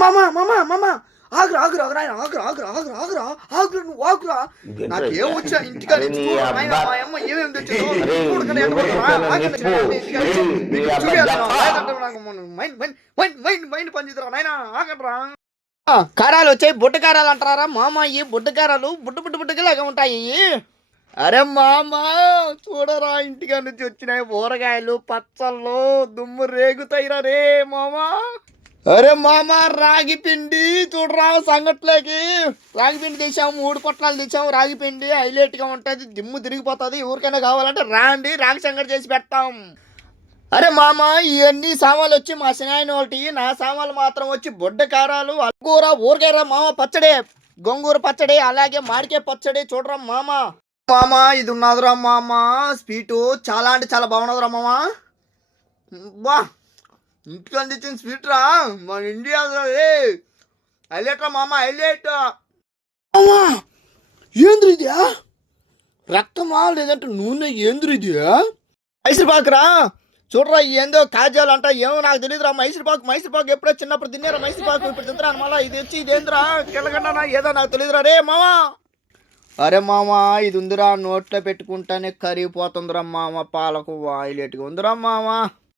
మామ మామ మామ ఆగురా ఆగురా నాయన ఆగురా ఆగురా ఆగురా ఆగురా ఆగురా నువ్వు ఆగురా నాకేం వచ్చా ఇంటికా నుంచి నాయన మా అమ్మ ఏమేమి తెచ్చిందో మైండ్ పని చేద్దరా నాయన ఆగట్రా. కారాలు వచ్చాయి, బుడ్డ కారాలు అంటారా మామ. ఈ బుడ్డ కారాలు బుడ్డలాగా ఉంటాయి. అరే మామ చూడరా, ఇంటికా నుంచి వచ్చినాయి ఊరగాయలు పచ్చళ్ళు దుమ్ము రేగుతాయిరా రే మామ. అరే మామ రాగి పిండి చూడరా సంగట్లోకి. రాగి పిండి తెచ్చాము, 3 పొట్లాలు తెచ్చాము. రాగి పిండి హైలైట్గా ఉంటుంది, దిమ్ము తిరిగిపోతుంది. ఎవరికైనా కావాలంటే రాండి, రాగి సంగటి చేసి పెడతాం. అరే మామ ఇవన్నీ సామాన్లు వచ్చి మా సినాయన ఒకటి, నా సామాన్లు మాత్రం వచ్చి బొడ్డ కారాలు అల్లకూర ఊరగాయరా మామ, పచ్చడి గోంగూర పచ్చడి అలాగే మామిడికాయ పచ్చడి. చూడరా మామ మామ ఇది ఉన్నదిరా మామ, స్వీటు చాలా అంటే చాలా బాగున్నదిరా మామ. బా ఇంటికి అందించిన స్వీట్ రా మన ఇండియా హైలైట్ రా మామ, హైలైట్. ఏంద్రు ఇది? రక్తమా లేదంటే నూనె? ఏంద్రు ఇది? మైసూర్పాకురా చూడరా, ఏందో కాజాలు అంట ఏమో నాకు తెలియదురా. మైసూర్పాకు ఎప్పుడో చిన్నప్పుడు తిన్నారా మైసూర్పాకు, ఇప్పుడు తింటారా మళ్ళా. ఇది వచ్చి ఇదేంద్రా కిలగండా ఏదో నాకు తెలియదురా రే మామ. అరే మామ ఇది ఉందిరా, నోట్లో పెట్టుకుంటానే కరిగిపోతుందిరా మామ. పాలకు హైలైట్గా ఉందిరా మామ.